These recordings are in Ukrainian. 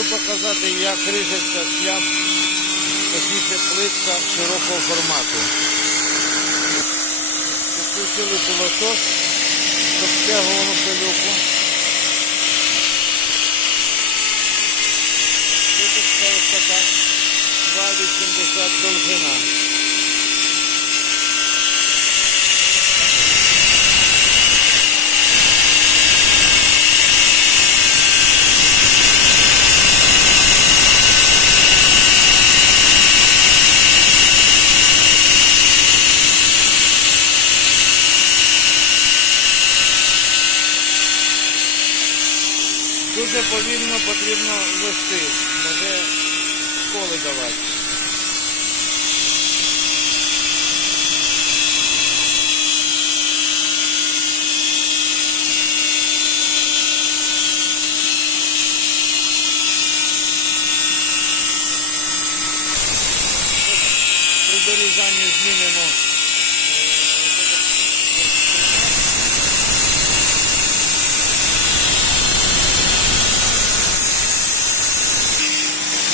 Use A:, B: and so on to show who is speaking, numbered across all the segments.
A: Хочу показати, як ріжеться сляп, точніше плитка широкого формату. Підключили пилотос, щоб стягувало пилюку. Виточка ось 2,80 довжина. Дуже повільно потрібно вести, може школи давати. При дорізанні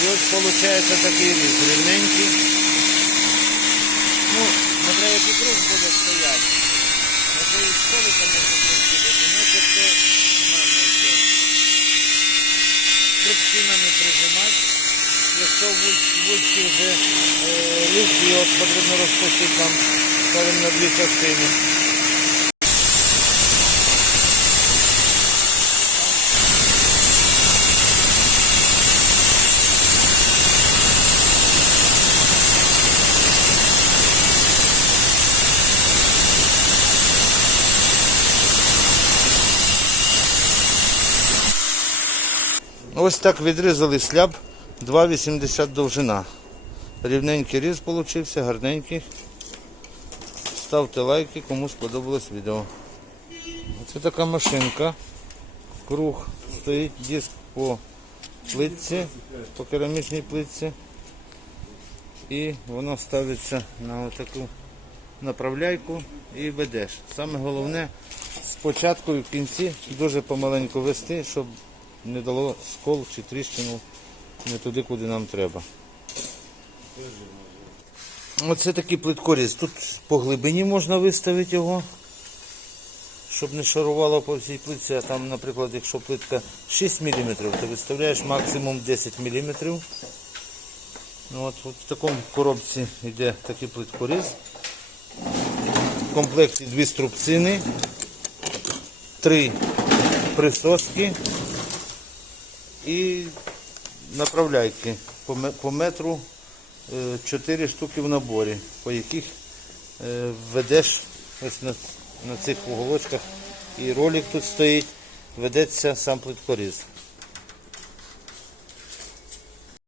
A: І ось виходить такий різ, рівненький. Ну, смотря який круг буде стояти. Може і школи, звісно, трошки буде, ну це все гарно все. Трубцинами прижимати. Якщо вузькі вже е, листки, його потрібно розпустити там, ставимо на дві частини. Ось так відрізали сляб 2,80 довжина. Рівненький різ получився, гарненький. Ставте лайки, кому сподобалось відео. Це така машинка. Круг стоїть диск по плитці, по керамічній плитці. І воно ставиться на таку направляйку і ведеш. Саме головне спочатку і в кінці дуже помаленьку вести, щоб не дало скол чи тріщину не туди, куди нам треба. Оце такий плиткоріз. Тут по глибині можна виставити його, щоб не шарувало по всій плитці. А там, наприклад, якщо плитка 6 мм, то виставляєш максимум 10 мм. Ну, от, от в такому коробці йде такий плиткоріз. В комплекті дві струбцини, три присоски і направляйки по метру 4 штуки в наборі, по яких е, ведеш ось на, на цих уголочках і ролик тут стоїть, ведеться сам плиткоріз.